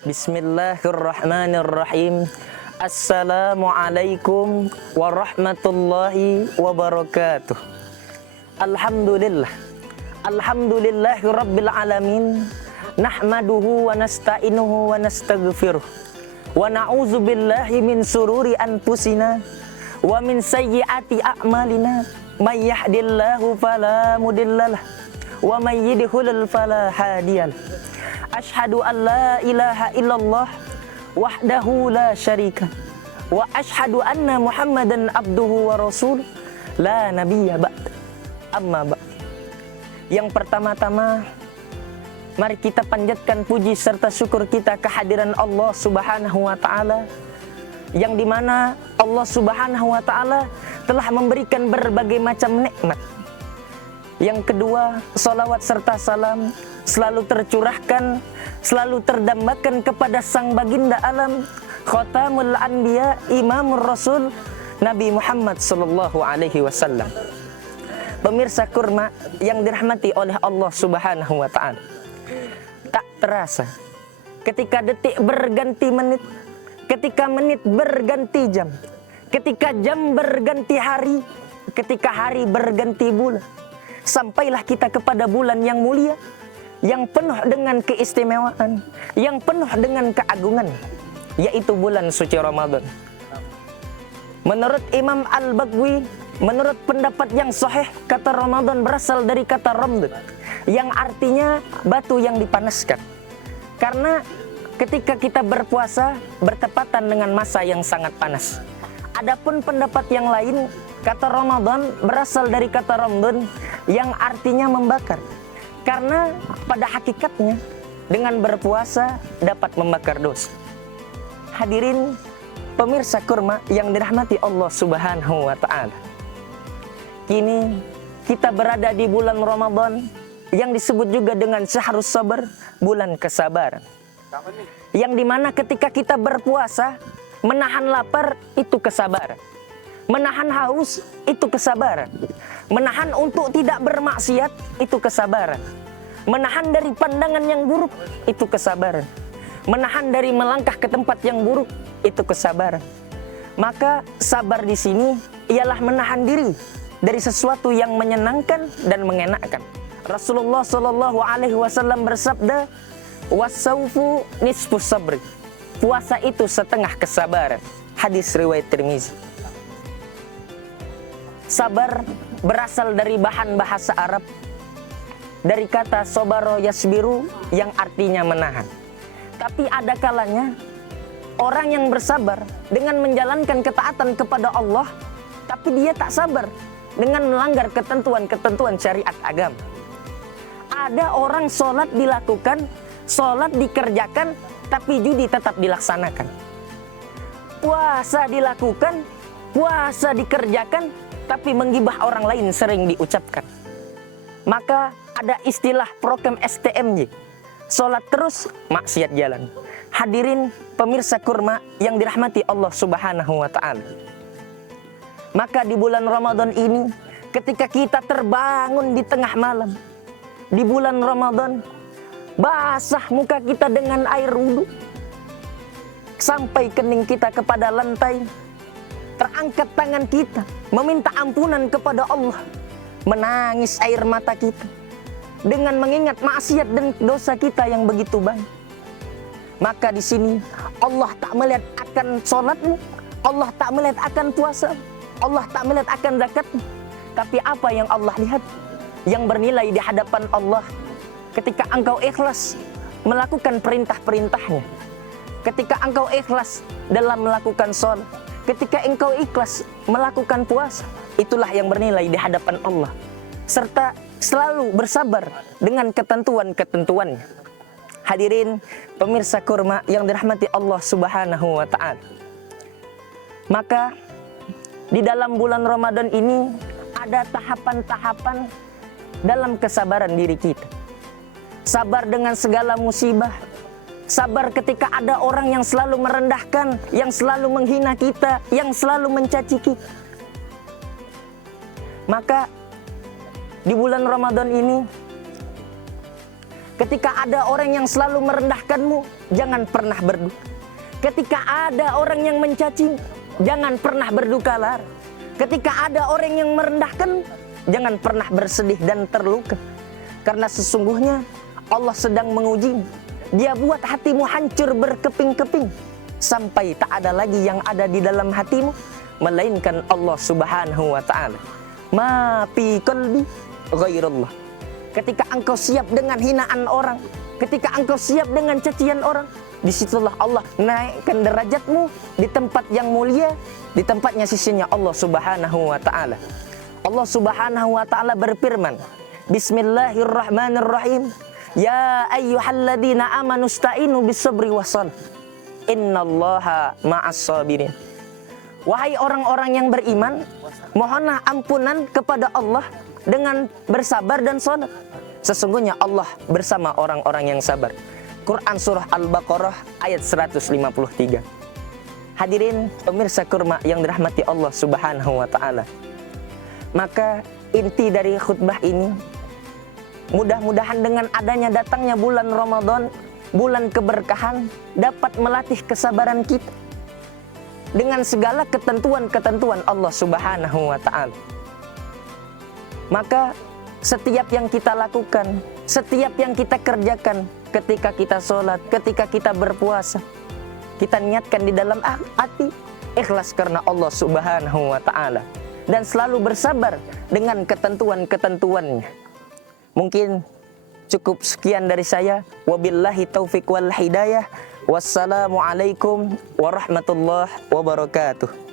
Bismillahirrahmanirrahim. Assalamualaikum warahmatullahi wabarakatuh. Alhamdulillah. Alhamdulillahi rabbil alamin. Nahmaduhu wa nasta'inuhu wa nastaghfiruh. Wa na'udzu billahi min sururi anfusina wa min sayyiati a'malina. May yahdihillahu fala mudhillalah wa may yudhlil fala hadiyalah. Asyhadu an la ilaha illallah wahdahu la syarika wa asyhadu anna Muhammadan abduhu wa rasul la nabiyya ba'd. Amma ba'd. Yang pertama-tama, mari kita panjatkan puji serta syukur kita kehadiran Allah Subhanahu wa taala, yang dimana Allah Subhanahu wa taala telah memberikan berbagai macam nikmat. Yang kedua, salawat serta salam selalu tercurahkan, selalu terdambakan kepada sang baginda alam, Khatamul Anbiya, Imamur Rasul, Nabi Muhammad sallallahu alaihi wasallam. Pemirsa kurma yang dirahmati oleh Allah Subhanahu wa taala. Tak terasa ketika detik berganti menit, ketika menit berganti jam, ketika jam berganti hari, ketika hari berganti bulan, sampailah kita kepada bulan yang mulia, yang penuh dengan keistimewaan, yang penuh dengan keagungan, yaitu bulan suci Ramadan. Menurut Imam Al-Baghawi, menurut pendapat yang sahih, kata Ramadan berasal dari kata ramd, yang artinya batu yang dipanaskan. Karena ketika kita berpuasa bertepatan dengan masa yang sangat panas. Adapun pendapat yang lain, kata Ramadan berasal dari kata ramdun, yang artinya membakar. Karena pada hakikatnya dengan berpuasa dapat membakar dosa. Hadirin pemirsa kurma yang dirahmati Allah Subhanahu wa taala. Kini kita berada di bulan Ramadan yang disebut juga dengan syahrus sabar, bulan kesabaran. Yang dimana ketika kita berpuasa, menahan lapar itu kesabaran. Menahan haus itu kesabaran. Menahan untuk tidak bermaksiat itu kesabaran. Menahan dari pandangan yang buruk itu kesabaran. Menahan dari melangkah ke tempat yang buruk itu kesabaran. Maka sabar di sini ialah menahan diri dari sesuatu yang menyenangkan dan mengenakkan. Rasulullah Shallallahu Alaihi Wasallam bersabda, "Wasaufu nisfus sabri." Puasa itu setengah kesabaran. Hadis riwayat Tirmizi. Sabar berasal dari bahan bahasa Arab, dari kata sobaro yasbiru, yang artinya menahan. Tapi ada kalanya orang yang bersabar dengan menjalankan ketaatan kepada Allah, tapi dia tak sabar dengan melanggar ketentuan-ketentuan syariat agama. Ada orang sholat dilakukan, sholat dikerjakan, tapi judi tetap dilaksanakan. Puasa dilakukan, puasa dikerjakan, tapi menggibah orang lain sering diucapkan. Maka ada istilah program STMJ, sholat terus, maksiat jalan. Hadirin pemirsa kurma yang dirahmati Allah Subhanahu wa ta'ala. Maka di bulan Ramadan ini, ketika kita terbangun di tengah malam, di bulan Ramadan, basah muka kita dengan air wudhu, sampai kening kita kepada lantai, terangkat tangan kita, meminta ampunan kepada Allah, menangis air mata kita, dengan mengingat maksiat dan dosa kita yang begitu banyak. Maka di sini Allah tak melihat akan sholatmu, Allah tak melihat akan puasa, Allah tak melihat akan zakatmu. Tapi apa yang Allah lihat, yang bernilai di hadapan Allah, ketika engkau ikhlas melakukan perintah-perintahnya, ketika engkau ikhlas dalam melakukan sholat, ketika engkau ikhlas melakukan puasa, itulah yang bernilai di hadapan Allah. Serta selalu bersabar dengan ketentuan-ketentuannya. Hadirin pemirsa kurma yang dirahmati Allah Subhanahu wa ta'ala. Maka di dalam bulan Ramadan ini ada tahapan-tahapan dalam kesabaran diri kita. Sabar dengan segala musibah. Sabar ketika ada orang yang selalu merendahkan, yang selalu menghina kita, yang selalu mencaci kita. Maka di bulan Ramadan ini Ketika ada orang yang selalu merendahkanmu, jangan pernah berduka. Ketika ada orang yang mencaci, jangan pernah berduka lara. Ketika ada orang yang merendahkan, jangan pernah bersedih dan terluka. Karena sesungguhnya Allah sedang menguji. Dia buat hatimu hancur berkeping-keping sampai tak ada lagi yang ada di dalam hatimu melainkan Allah Subhanahu wa taala. Ma fi qalbi ghairullah. Ketika engkau siap dengan hinaan orang, ketika engkau siap dengan cacian orang, disitulah Allah naikkan derajatmu di tempat yang mulia, di tempatnya sisinya Allah Subhanahu wa taala. Allah Subhanahu wa taala berfirman, Bismillahirrahmanirrahim. Ya ayyuhalladzina amanu sta'inu bis-sabri was-shalah. Innallaha ma'as-sabirin. Wahai orang-orang yang beriman, mohonlah ampunan kepada Allah dengan bersabar dan salat. Sesungguhnya Allah bersama orang-orang yang sabar. Quran surah Al-Baqarah ayat 153. Hadirin pemirsa kurma yang dirahmati Allah Subhanahu wa taala. Maka inti dari khutbah ini, mudah-mudahan dengan adanya datangnya bulan Ramadan, bulan keberkahan, dapat melatih kesabaran kita dengan segala ketentuan-ketentuan Allah Subhanahu wa taala. Maka setiap yang kita lakukan, setiap yang kita kerjakan, ketika kita sholat, ketika kita berpuasa, kita niatkan di dalam hati ikhlas karena Allah Subhanahu wa taala dan selalu bersabar dengan ketentuan-ketentuannya. Mungkin cukup sekian dari saya. Wabillahi taufiq wal hidayah. Wassalamualaikum warahmatullahi wabarakatuh.